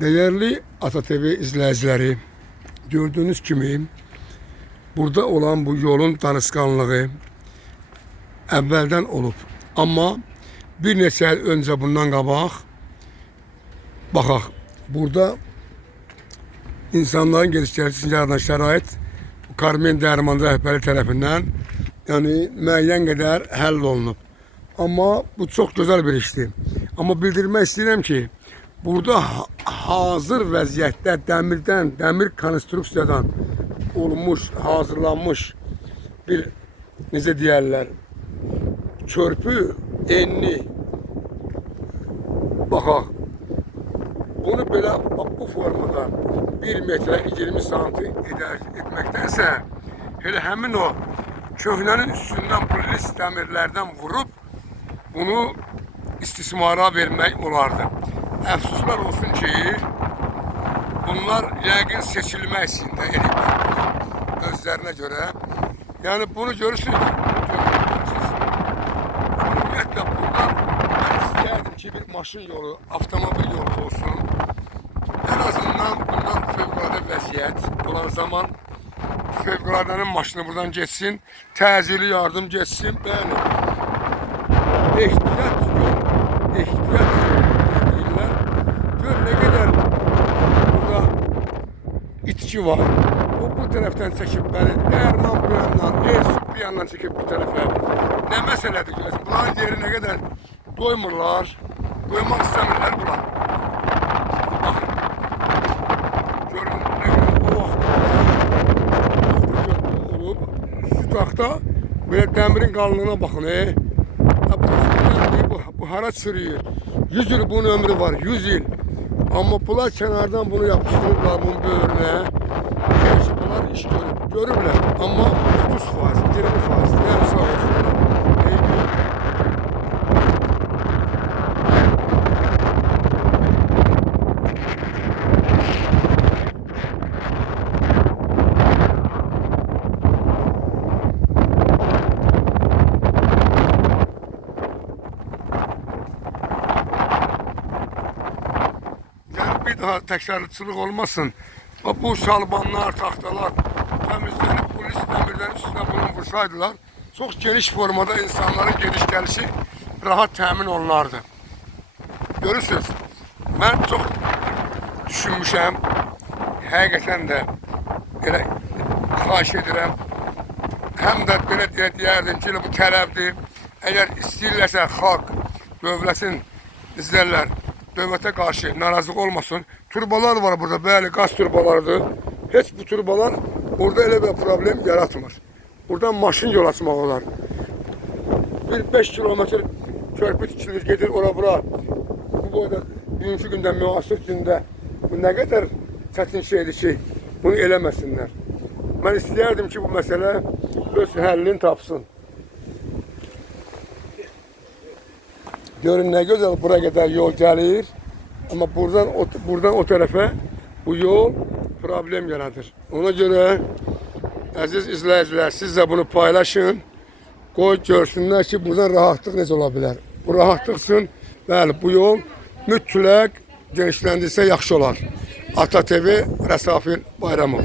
Değerli Ata TV izleyicileri, gördüğünüz kimi burada olan bu yolun danışkanlığı evvelden olup. Ama bir neçə il önce bundan qabaq baxaq. Burada insanların geliştirdiği için yaradan şərait Karmen Dərman rəhbəri tərəfindən müəyyən qədər həll olunub. Ama bu çok güzel bir iştir. Ama bildirmək istəyirəm ki, burada hazır vəziyyətdə dəmir konstruksiyadan olmuş, hazırlanmış bir necə deyərlər, körpü enli. Baxaq. Bunu belə bu formada 1 metre 20 santim etməkdənsə, elə həmin o köhnənin üstündən bu lis dəmirlərdən vurup bunu istismara vermək olardı. Əfsuslar olsun ki, bunlar yəqin seçilmək içində ediblər özlərinə görə. Yəni bunu görürsünüz. Ümumiyyətlə buradan mən istəyərdim ki, bir maşın yolu, avtomobil yolu olsun. En azından buradan fövqəladə vəziyyət olan zaman fövqəladənin maşını buradan geçsin, təcili yardım geçsin. Bəli, ehtiyat yol, ehtiyat yol deyirlər. Gör nə qədər burada itki var. O bu tərəfdən çəkib bəli, dərman bu yandan, ersik bir yandan çəkib bu tərəfə. Nə məsələdir görəsən? Bunların yeri nə qədər doymurlar, doymaq istəmirlər bunlar. Baxın, görün nə qədər o vaxt olub, üstü taxta, belə dəmirin qalınlığına baxın. Bu hara çürüyür. 100 yıl bunun ömrü var, 100 yıl. Ama bunlar kenardan bunu yapıştırırlar bunun böğrüne. Bunlar iş görürler. Ama 30%, 20% yani sağ olsunlar. Bir daha təkrarçılıq olmasın. Bu şalbanlar, taxtalar təmizlənib bu lis dəmirlərin üstünə bunu vursaydılar, çox geniş formada insanların gediş gəlişi rahat təmin olunardı. Görürsünüz, mən çox düşünmüşəm. Həqiqətən də elə xahiş edirəm. Həm də belə deyərdim ki, bu tələbdir. Əgər istəyirlərsə xalq, dövlətin izlərlər, dövlətə qarşı narazılıq olmasın. Turbalar var burada, bəli, qaz turbalarıdır. Heç bu turbalar burada elə bir problem yaratmır. Buradan maşın yol açmaq olar. Bir 5 kilometr körpü tikilir, gedir ora-bura. Bu boyda bugünkü gündə, müasir gündə bu nə qədər çətin şeydir ki, bunu eləməsinlər. Mən istəyərdim ki, bu məsələ öz həllini tapsın. Görün nə gözəl bura qədər yol gəlir. Ama buradan o tarafa bu yol problem yaradır. Ona göre aziz izleyiciler, siz de bunu paylaşın. Qoy görsünlər ki, buradan rahatlıq necə ola bilər. Bu rahatlıq üçün bəli, bu yol mütləq genişləndirsə yaxşı olar. Ata TV Rəsafil Bayramov.